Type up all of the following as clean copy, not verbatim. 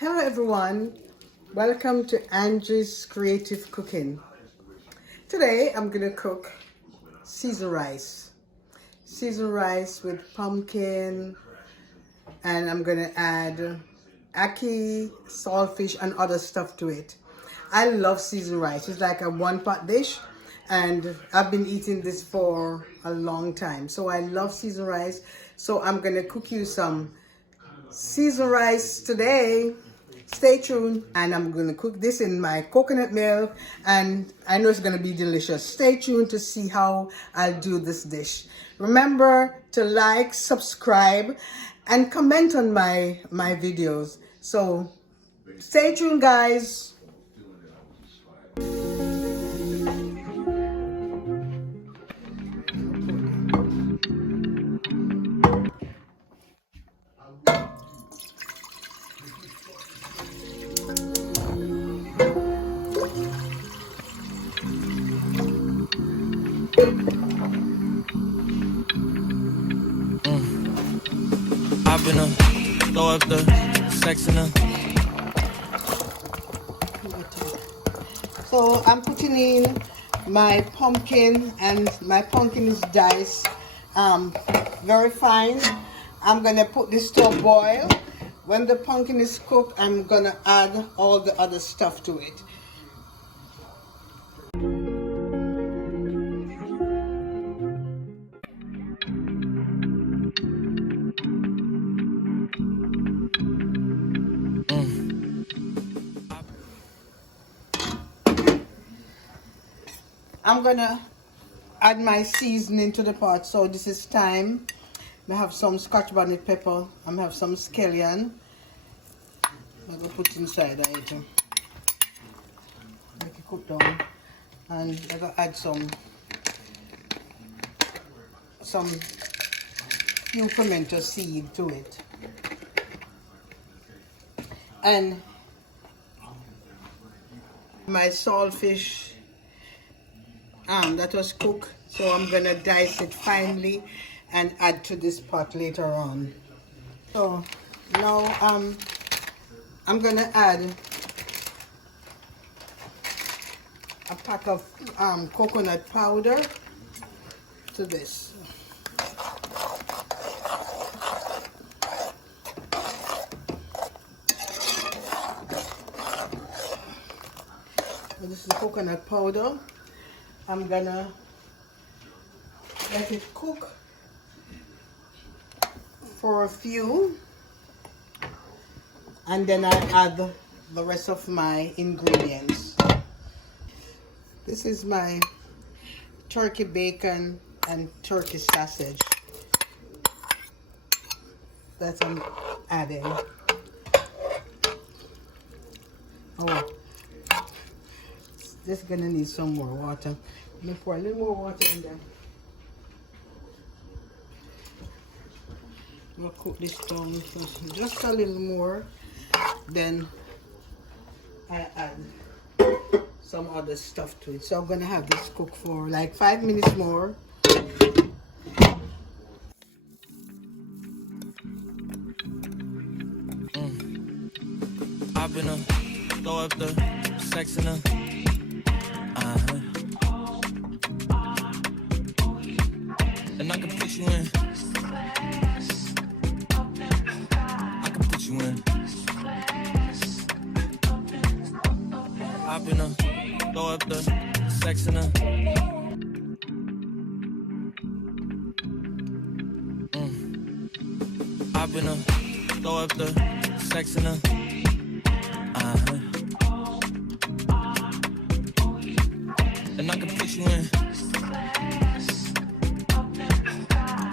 Hello everyone, welcome to Angie's Creative Cooking. Today I'm gonna cook seasoned rice with pumpkin, and I'm gonna add ackee, saltfish and other stuff to it. I love seasoned rice. It's like a one-pot dish and I've been eating this for a long time, so I love seasoned rice. So I'm gonna cook you some seasoned rice today. Stay tuned, and I'm gonna cook this in my coconut milk, and I know it's gonna be delicious. Stay tuned to see how I'll do this dish. Remember to like, subscribe, and comment on my videos. So stay tuned, guys. Hop in her, throw up the sex in her. So I'm putting in my pumpkin, and my pumpkin is diced very fine. I'm gonna put this to a boil. When the pumpkin is cooked, I'm gonna add all the other stuff to it. I'm gonna add my seasoning to the pot. So this is thyme. I have some scotch bonnet pepper. I have some scallion. I'm gonna put inside of it. Make it cook down. And I'm gonna add some few pimento seed to it. And my saltfish that was cooked, so I'm gonna dice it finely and add to this pot later on. So now I'm gonna add a pack of coconut powder to this. So this is coconut powder. I'm gonna let it cook for a few, and then I add the rest of my ingredients. This is my turkey bacon and turkey sausage that I'm adding. Oh, this is gonna need some more water. Let me pour a little more water in there. I'm gonna cook this down first, just a little more. Then I add some other stuff to it. So I'm gonna have this cook for like 5 minutes more. Hop in her, throw up the sex in her. And I can put you in. I can put you in. Hop in her, throw up the sex in her. Hop in her, throw up the sex in her. And I can put you in.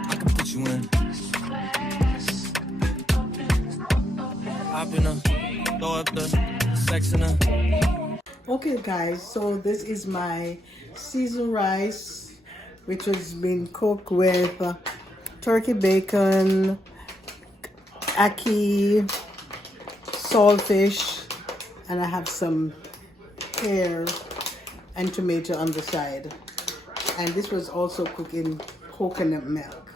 I can put you in. Hop in her, throw up the sex in her. Okay guys, so this is my seasoned rice, which has been cooked with turkey bacon, ackee, saltfish, and I have some pear and tomato on the side. And this was also cooked in coconut milk.